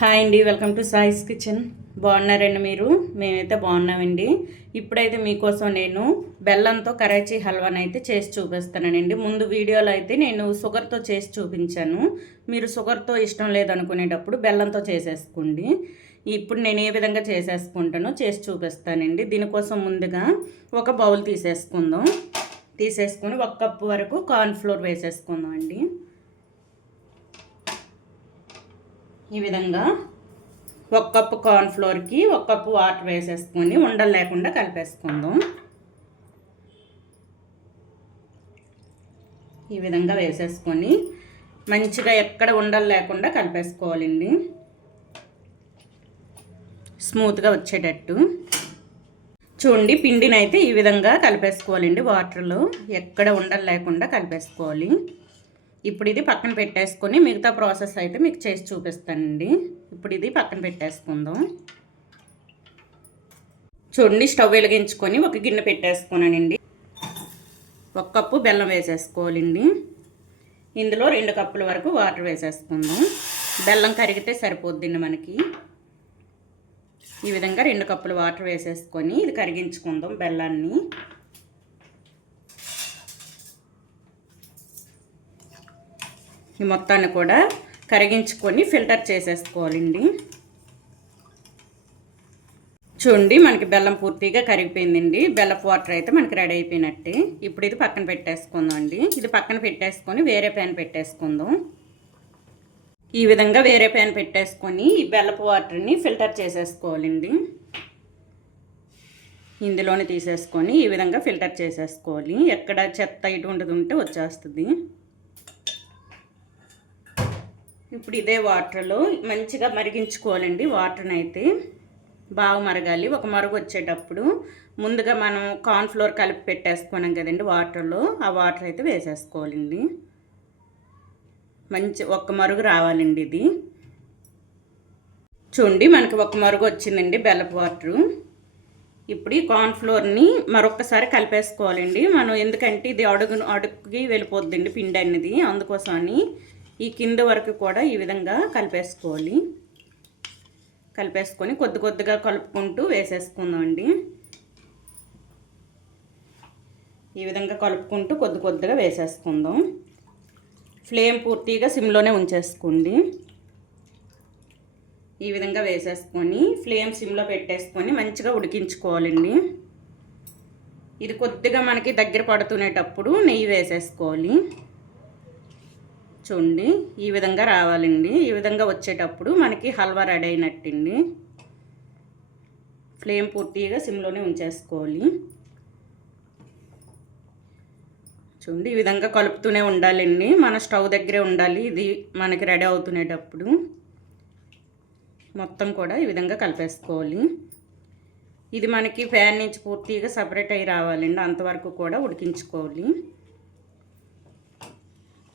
Hi అండి, welcome to సాయిస్ kitchen. బాగున్నారండి మీరు? మేమైతే బాగున్నామండి. ఇప్పుడైతే మీకోసం నేను బెల్లంతో కరాచీ హల్వాని అయితే చేసి చూపిస్తానండి. ముందు వీడియోలో అయితే నేను షుగర్తో చేసి చూపించాను. మీరు షుగర్తో ఇష్టం లేదనుకునేటప్పుడు బెల్లంతో చేసేసుకోండి. ఇప్పుడు నేను ఏ విధంగా చేసేసుకుంటానో చేసి చూపిస్తానండి. దీనికోసం ముందుగా ఒక బౌల్ తీసేసుకొని 1 కప్పు వరకు కార్న్ఫ్లోర్ వేసేసుకుందాం అండి. ఈ విధంగా 1 కప్పు కార్న్ఫ్లోర్కి 1 కప్పు వాటర్ వేసేసుకొని ఉండలు లేకుండా కలిపేసుకుందాం. ఈ విధంగా వేసేసుకొని మంచిగా ఎక్కడ ఉండలు లేకుండా కలిపేసుకోవాలండి, స్మూత్గా వచ్చేటట్టు. చూడండి, పిండిని అయితే ఈ విధంగా కలిపేసుకోవాలండి. వాటర్లో ఎక్కడ ఉండలు లేకుండా కలిపేసుకోవాలి. ఇప్పుడు ఇది పక్కన పెట్టేసుకొని మిగతా ప్రాసెస్ అయితే మీకు చేసి చూపిస్తానండి. ఇప్పుడు ఇది పక్కన పెట్టేసుకుందాం. చూడండి, స్టవ్ వెలిగించుకొని ఒక గిన్నె పెట్టేసుకున్నానండి. 1 కప్పు బెల్లం వేసేసుకోవాలండి. ఇందులో 2 కప్పుల వరకు వాటర్ వేసేసుకుందాం. బెల్లం కరిగితే సరిపోద్దండి మనకి. ఈ విధంగా 2 కప్పుల వాటర్ వేసేసుకొని ఇది కరిగించుకుందాం బెల్లాన్ని. ఈ మొత్తాన్ని కూడా కరిగించుకొని ఫిల్టర్ చేసేసుకోవాలండి. చూడండి, మనకి బెల్లం పూర్తిగా కరిగిపోయిందండి. బెల్లపు వాటర్ అయితే మనకి రెడీ అయిపోయినట్టే. ఇప్పుడు ఇది పక్కన పెట్టేసుకుందాం అండి. ఇది పక్కన పెట్టేసుకొని వేరే ప్యాన్ పెట్టేసుకుందాం. ఈ విధంగా వేరే ప్యాన్ పెట్టేసుకొని ఈ బెల్లపు వాటర్ని ఫిల్టర్ చేసేసుకోవాలండి. ఇందులోనే తీసేసుకొని ఈ విధంగా ఫిల్టర్ చేసేసుకోవాలి. ఎక్కడ చెత్త ఇటువంటిది ఉంటే వచ్చేస్తుంది. ఇప్పుడు ఇదే వాటర్లో మంచిగా మరిగించుకోవాలండి. వాటర్ని అయితే బాగా మరగాలి. ఒక మరుగు వచ్చేటప్పుడు ముందుగా మనం కార్న్ఫ్లోర్ కలిపి పెట్టేసుకున్నాం కదండి వాటర్లో, ఆ వాటర్ అయితే వేసేసుకోవాలండి. మంచి ఒక్క మరుగు రావాలండి ఇది. చూడండి, మనకి ఒక మరుగు వచ్చిందండి బెల్లపు వాటరు. ఇప్పుడు ఈ కార్న్ఫ్లోర్ని మరొకసారి కలిపేసుకోవాలండి మనం, ఎందుకంటే ఇది అడుగుకి వెళ్ళిపోద్దండి పిండి అనేది. అందుకోసమని ఈ కింద వరకు కూడా ఈ విధంగా కలిపేసుకొని కొద్ది కొద్దిగా కలుపుకుంటూ వేసేసుకుందామండి. ఈ విధంగా కలుపుకుంటూ కొద్ది కొద్దిగా వేసేసుకుందాం. ఫ్లేమ్ పూర్తిగా సిమ్లోనే ఉంచేసుకోండి. ఈ విధంగా వేసేసుకొని ఫ్లేమ్ సిమ్లో పెట్టేసుకొని మంచిగా ఉడికించుకోవాలండి. ఇది కొద్దిగా మనకి దగ్గర పడుతునేటప్పుడు నెయ్యి వేసేసుకోవాలి. చూడండి, ఈ విధంగా రావాలండి. ఈ విధంగా వచ్చేటప్పుడు మనకి హల్వా రెడీ అయినట్టండి. ఫ్లేమ్ పూర్తిగా సిమ్లోనే ఉంచేసుకోవాలి. చూడండి, ఈ విధంగా కలుపుతూనే ఉండాలండి. మన స్టవ్ దగ్గరే ఉండాలి ఇది మనకి రెడీ అవుతునేటప్పుడు. మొత్తం కూడా ఈ విధంగా కలిపేసుకోవాలి. ఇది మనకి ఫ్యాన్ నుంచి పూర్తిగా సపరేట్ అయ్యి రావాలండి. అంతవరకు కూడా ఉడికించుకోవాలి.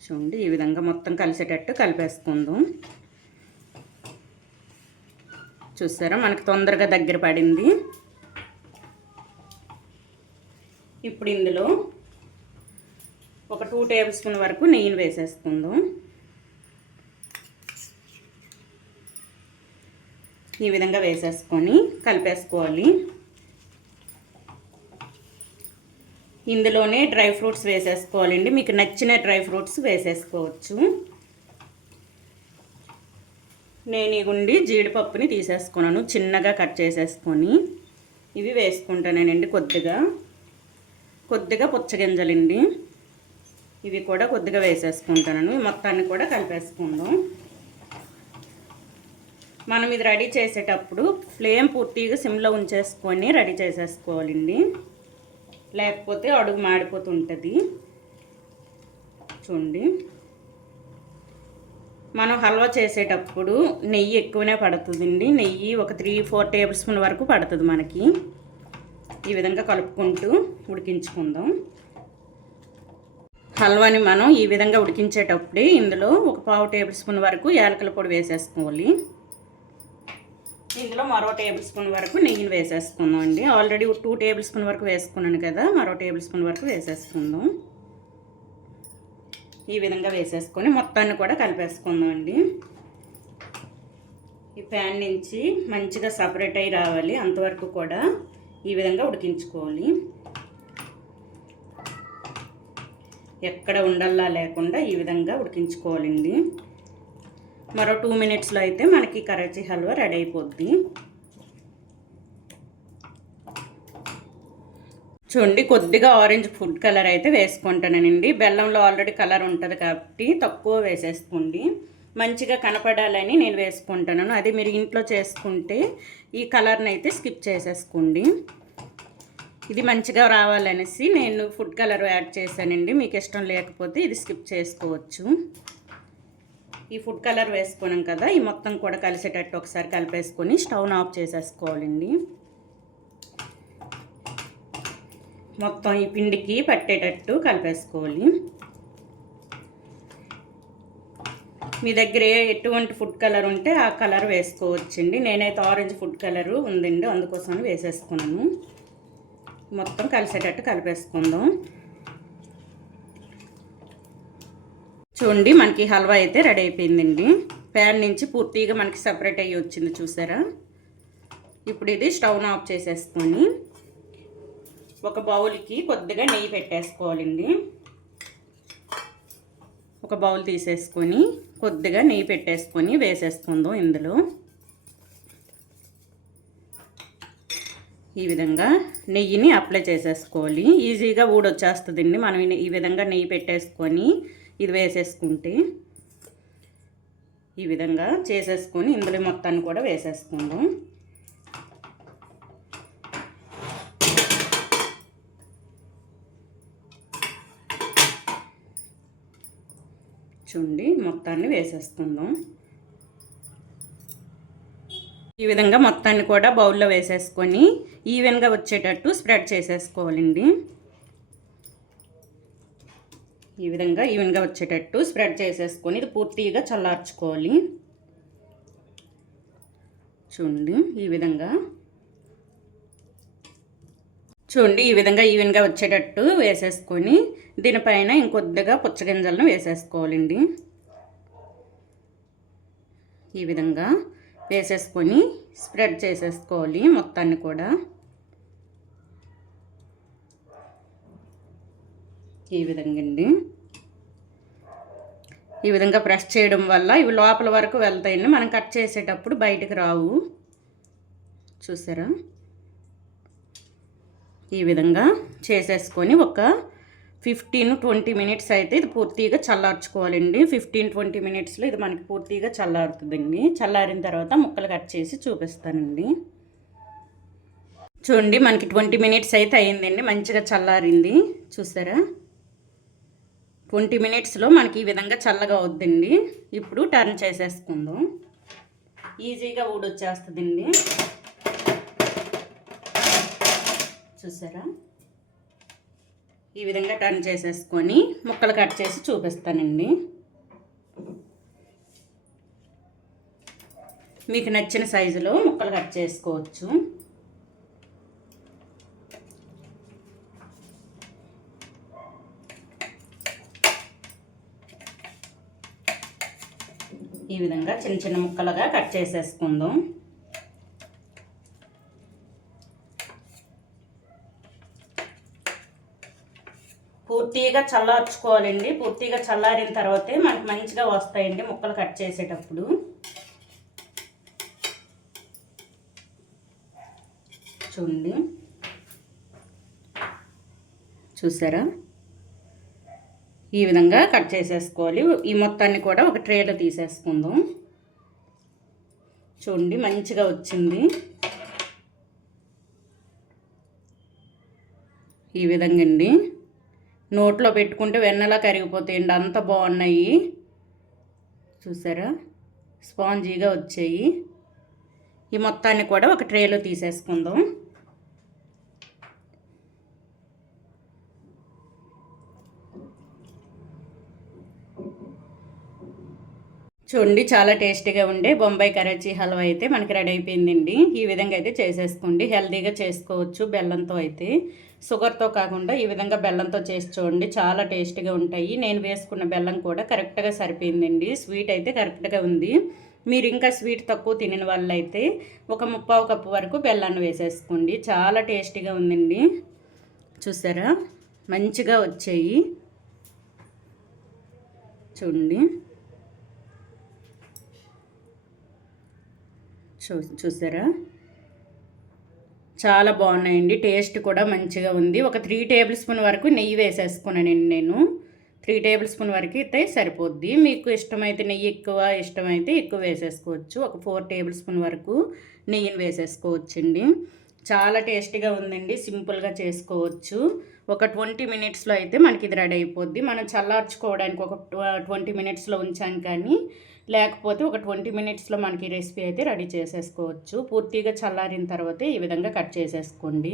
చూడండి, ఈ విధంగా మొత్తం కలిసేటట్టు కలిపేసుకుందాం. చూసారా, మనకు తొందరగా దగ్గర పడింది. ఇప్పుడు ఇందులో ఒక 2 టేబుల్ స్పూన్ వరకు నెయ్యిని వేసేసుకుందాం. ఈ విధంగా వేసేసుకొని కలిపేసుకోవాలి. ఇందులోనే డ్రై ఫ్రూట్స్ వేసేసుకోవాలండి. మీకు నచ్చిన డ్రై ఫ్రూట్స్ వేసేసుకోవచ్చు. నేను ఇగుండి జీడిపప్పుని తీసేసుకున్నాను, చిన్నగా కట్ చేసేసుకొని ఇవి వేసుకుంటానండి. కొద్దిగా పుచ్చగింజలండి, ఇవి కూడా కొద్దిగా వేసేసుకుంటాను. మొత్తాన్ని కూడా కలిపేసుకుందాం. మనం ఇది రెడీ చేసేటప్పుడు ఫ్లేమ్ పూర్తిగా సిమ్లో ఉంచేసుకొని రెడీ చేసేసుకోవాలండి, లేకపోతే అడుగు మాడిపోతుంటుంది. చూడండి, మనం హల్వా చేసేటప్పుడు నెయ్యి ఎక్కువనే పడుతుందండి. నెయ్యి ఒక 3-4 టేబుల్ స్పూన్ వరకు పడుతుంది మనకి. ఈ విధంగా కలుపుకుంటూ ఉడికించుకుందాం. హల్వాని మనం ఈ విధంగా ఉడికించేటప్పుడే ఇందులో ఒక 1/2 టేబుల్ స్పూన్ వరకు యాలకుల పొడి వేసేసుకోవాలి. ఇందులో మరో టేబుల్ స్పూన్ వరకు నెయ్యిని వేసేసుకుందాం అండి. ఆల్రెడీ 2 టేబుల్ స్పూన్ వరకు వేసుకున్నాను కదా, మరో టేబుల్ స్పూన్ వరకు వేసేసుకుందాం. ఈ విధంగా వేసేసుకొని మొత్తాన్ని కూడా కలిపేసుకుందాం అండి. ఈ ప్యాన్ నుంచి మంచిగా సపరేట్ అయ్యి రావాలి, అంతవరకు కూడా ఈ విధంగా ఉడికించుకోవాలి. ఎక్కడ ఉండల్లా లేకుండా ఈ విధంగా ఉడికించుకోవాలండి. మరో 2 మినిట్స్లో అయితే మనకి కరాచీ హల్వా రెడీ అయిపోద్ది. చూడండి, కొద్దిగా ఆరెంజ్ ఫుడ్ కలర్ అయితే వేసుకుంటానండి. బెల్లంలో ఆల్రెడీ కలర్ ఉంటుంది కాబట్టి తక్కువ వేసేసుకోండి. మంచిగా కనపడాలని నేను వేసుకుంటాను. అది మీరు ఇంట్లో చేసుకుంటే ఈ కలర్ని అయితే స్కిప్ చేసేసుకోండి. ఇది మంచిగా రావాలనేసి నేను ఫుడ్ కలర్ యాడ్ చేశానండి. మీకు ఇష్టం లేకపోతే ఇది స్కిప్ చేసుకోవచ్చు. ఈ ఫుడ్ కలర్ వేసుకున్నాం కదా, ఈ మొత్తం కూడా కలిసేటట్టు ఒకసారి కలిపేసుకొని స్టవ్ను ఆఫ్ చేసేసుకోవాలండి. మొత్తం ఈ పిండికి పట్టేటట్టు కలిపేసుకోవాలి. మీ దగ్గర ఎటువంటి ఫుడ్ కలర్ ఉంటే ఆ కలర్ వేసుకోవచ్చండి. నేనైతే ఆరెంజ్ ఫుడ్ కలరు ఉందండి, అందుకోసం వేసేసుకున్నాను. మొత్తం కలిసేటట్టు కలిపేసుకుందాం. చూడండి, మనకి హల్వా అయితే రెడీ అయిపోయిందండి. ప్యాన్ నుంచి పూర్తిగా మనకి సపరేట్ అయ్యి వచ్చింది, చూసారా. ఇప్పుడు ఇది స్టవ్ను ఆఫ్ చేసేసుకొని ఒక బౌల్కి కొద్దిగా నెయ్యి పెట్టేసుకోవాలండి. ఒక బౌల్ తీసేసుకొని కొద్దిగా నెయ్యి పెట్టేసుకొని వేసేసుకుందాం ఇందులో. ఈ విధంగా నెయ్యిని అప్లై చేసేసుకోవాలి. ఈజీగా ఊడొచ్చేస్తుందండి మనం ఈ విధంగా నెయ్యి పెట్టేసుకొని ఇది వేసేసుకుంటే. ఈ విధంగా చేసేసుకొని ఇందులో మొత్తాన్ని కూడా వేసేసుకుందాం. చూడండి, మొత్తాన్ని వేసేసుకుందాం. ఈ విధంగా మొత్తాన్ని కూడా బౌల్లో వేసేసుకొని ఈవెన్గా వచ్చేటట్టు స్ప్రెడ్ చేసేసుకోవాలండి. ఈ విధంగా ఈవెన్గా వచ్చేటట్టు స్ప్రెడ్ చేసేసుకొని ఇది పూర్తిగా చల్లార్చుకోవాలి. చూడండి, ఈ విధంగా ఈవెన్గా వచ్చేటట్టు వేసేసుకొని దీనిపైన ఇంకొద్దిగా పుచ్చగింజలను వేసేసుకోవాలండి. ఈ విధంగా వేసేసుకొని స్ప్రెడ్ చేసేసుకోవాలి మొత్తాన్ని కూడా. ఈ విధంగా అండి, ఈ విధంగా ప్రెస్ చేయడం వల్ల ఇవి లోపల వరకు వెళ్తాయండి. మనం కట్ చేసేటప్పుడు బయటకు రావు, చూసారా. ఈ విధంగా చేసేసుకొని ఒక 15-20 మినిట్స్ అయితే ఇది పూర్తిగా చల్లార్చుకోవాలండి. 15-20 మినిట్స్లో ఇది మనకి పూర్తిగా చల్లారుతుందండి. చల్లారిన తర్వాత ముక్కలు కట్ చేసి చూపిస్తానండి. చూడండి, మనకి 20 మినిట్స్ అయితే అయ్యిందండి. మంచిగా చల్లారింది, చూసారా. 20 మినిట్స్లో మనకి ఈ విధంగా చల్లగా అవుద్దండి. ఇప్పుడు టర్న్ చేసేసుకుందాం. ఈజీగా ఊడొచ్చేస్తుందండి, చూసారా. ఈ విధంగా టర్న్ చేసేసుకొని ముక్కలు కట్ చేసి చూపిస్తానండి. మీకు నచ్చిన సైజులో ముక్కలు కట్ చేసుకోవచ్చు. ఈ విధంగా చిన్న చిన్న ముక్కలుగా కట్ చేసేసుకుందాం. పూర్తిగా చల్లార్చుకోవాలండి. పూర్తిగా చల్లారిన తర్వాతే మనకి మంచిగా వస్తాయండి ముక్కలు కట్ చేసేటప్పుడు. చూడండి, చూసారా. ఈ విధంగా కట్ చేసేసుకోవాలి. ఈ మొత్తాన్ని కూడా ఒక ట్రేలో తీసేసుకుందాం. చూడండి, మంచిగా వచ్చింది. ఈ విధంగా అండి, నోట్లో పెట్టుకుంటే వెన్నలా కరిగిపోతాయండి, అంత బాగున్నాయి. చూసారా, స్పాంజీగా వచ్చాయి. ఈ మొత్తాన్ని కూడా ఒక ట్రేలో తీసేసుకుందాం. చూడండి, చాలా టేస్టీగా ఉండే బొంబాయి కరాచీ హల్వా అయితే మనకి రెడీ అయిపోయిందండి. ఈ విధంగా అయితే చేసేసుకోండి. హెల్తీగా చేసుకోవచ్చు బెల్లంతో అయితే. షుగర్తో కాకుండా ఈ విధంగా బెల్లంతో చేసి చూడండి, చాలా టేస్టీగా ఉంటాయి. నేను వేసుకున్న బెల్లం కూడా కరెక్ట్గా సరిపోయిందండి. స్వీట్ అయితే కరెక్ట్గా ఉంది. మీరు ఇంకా స్వీట్ తక్కువ తినని వాళ్ళైతే ఒక 3/4 కప్పు వరకు బెల్లాన్ని వేసేసుకోండి. చాలా టేస్టీగా ఉందండి. చూసారా మంచిగా వచ్చాయి చూడండి. చూసారా చాలా బాగున్నాయండి. టేస్ట్ కూడా మంచిగా ఉంది. ఒక 3 టేబుల్ స్పూన్ వరకు నెయ్యి వేసేసుకున్నానండి నేను. 3 టేబుల్ స్పూన్ వరకు అయితే సరిపోద్ది. మీకు ఇష్టమైతే నెయ్యి ఇష్టమైతే ఎక్కువ వేసేసుకోవచ్చు. ఒక 4 టేబుల్ స్పూన్ వరకు నెయ్యిని వేసేసుకోవచ్చండి. చాలా టేస్టీగా ఉందండి. సింపుల్గా చేసుకోవచ్చు. ఒక 20 మినిట్స్లో అయితే మనకి ఇది రెడీ అయిపోద్ది. మనం చల్లార్చుకోవడానికి ఒక 20 మినిట్స్లో ఉంచాం కానీ, లేకపోతే ఒక 20 మినిట్స్లో మనకి రెసిపీ అయితే రెడీ చేసేసుకోవచ్చు. పూర్తిగా చల్లారిన తర్వాత ఈ విధంగా కట్ చేసేసుకోండి.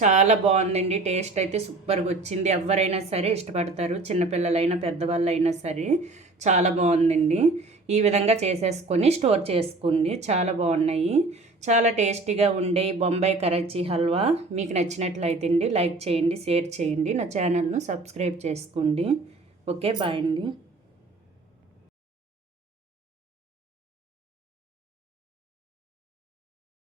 చాలా బాగుందండి. టేస్ట్ అయితే సూపర్గా వచ్చింది. ఎవరైనా సరే ఇష్టపడతారు. చిన్నపిల్లలైనా పెద్దవాళ్ళైనా సరే చాలా బాగుందండి. ఈ విధంగా చేసేసుకొని స్టోర్ చేసుకోండి. చాలా బాగున్నాయి. చాలా టేస్టీగా ఉండే బొంబాయి కరాచీ హల్వా మీకు నచ్చినట్లయితే లైక్ చేయండి, షేర్ చేయండి, నా ఛానల్ను సబ్స్క్రైబ్ చేసుకోండి. ఓకే బాయ్ అండి.